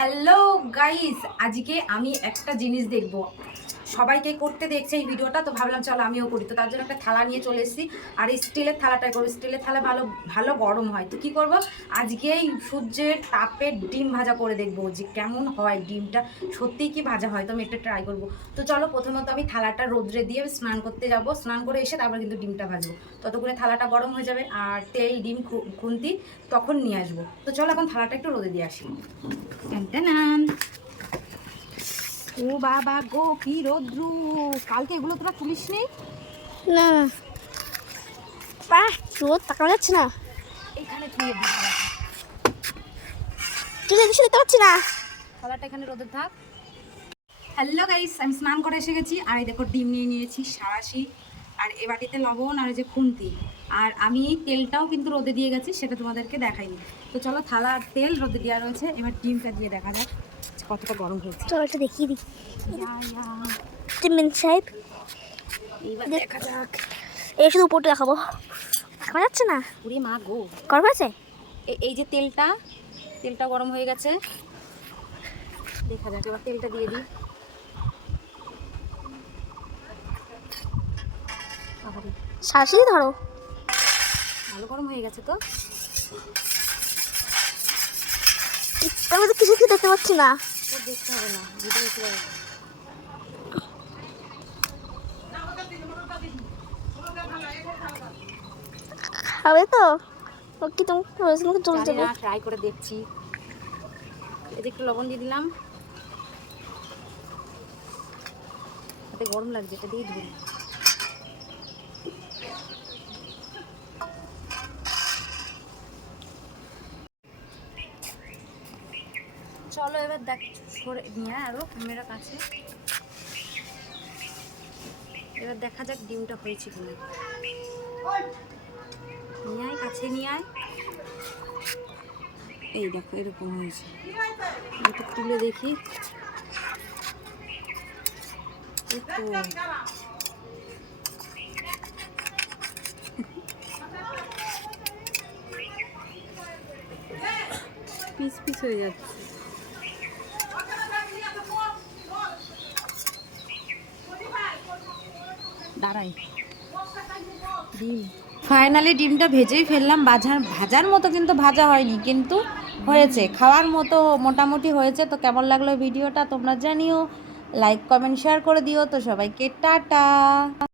Hello guys আজকে আমি একটা জিনিস দেখব। সবাইকে করতে দেখছে এই ভিডিওটা তো ভাবলাম চলো আমিও করি। তো তার জন্য একটা থালা নিয়ে চলে এসেছি। আর স্টিলের থালাটাই করব। স্টিলের থালা ভালো ভালো গরম হয়। তো কী করব? আজকে এই সূর্যের তাপে ডিম ভাজা করে দেখব যে কেমন হয় ডিমটা। সত্যিই কি ভাজা হয়? তো আমি একটা ট্রাই করব। তো চলো প্রথমত আমি থালাটা রোদ্রে দিয়ে স্নান করতে যাব। স্নান করে এসে তারপর কিন্তু ডিমটা ভাজবো। ততক্ষণে থালাটা গরম হয়ে যাবে আর তেল, ডিম খুন্তি তখন নিয়ে আসব। তো চলো এখন থালাটা একটু রোদে দিয়ে আসি। টানটানান। ও বাবা গো কি রোদ্রু। কালকে এগুলো তোরা তুলিস নি না। বাহ রোদ তাকানো যাচ্ছে না। এখানে তুলে তুই এদিকে দেখতে পাচ্ছি না। থালাটা এখানে রোদে থাক। হ্যালো গাইস আমি স্নান করে এসে গেছি। আর এই দেখো ডিম নিয়ে নিয়েছি সারাশি আর এ বাটিতে লবণ আর এই যে খুন্তি। আর আমি তেলটাও কিন্তু রোদে দিয়ে গেছি সেটা তোমাদেরকে দেখাইনি। তো চলো থালা আর তেল রোদে দেওয়া রয়েছে এবার ডিমটা দিয়ে দেখা যাক কতটা গরম হয়েছে। চল এটা দেখিয়ে দিই। ইয়া। সাহেব এইবার দেখা যাক। এই শুধু উপরটা দেখাবো। দেখা যাচ্ছে না? উড়ি মা গো। গরম আছে এই যে তেলটা তেলটা গরম হয়ে গেছে। দেখা যাক এবার তেলটা দিয়ে দিই। বাবারে, ধরো। ভালো গরম হয়ে গেছে তো। তার মধ্যে কিছু কি দেখতে পাচ্ছি না। দেখতে হবে না ভিডিও চলে হবে তো? ও কি তোমাকে রোজ জল জানি যাবে না ট্রাই করে দেখছি। এই যে একটু লবণ দিয়ে দিলাম। হাতে গরম লাগছে এটা দিয়ে ধরি চলো এবার দেখ সরে নিয়ে আয় আরও ক্যামেরা কাছে। এবার দেখা যাক ডিমটা হয়েছে কিনা। নিয়ে কাছে নিয়ে আয়। এই দেখো, এরকম হয়েছে। এটা তুলে দেখি। পিস পিস হয়ে যাচ্ছে। দাঁড়াই। ডিম। ফাইনালি ডিমটা ভেজেই ফেললাম। ভাজার ভাজার মতো কিন্তু ভাজা হয়নি, কিন্তু হয়েছে। খাওয়ার মতো মোটামুটি হয়েছে। তো কেমন লাগল ভিডিওটা তোমরা জানিও। লাইক কমেন্ট শেয়ার করে দিও। তো সবাইকে টাটা।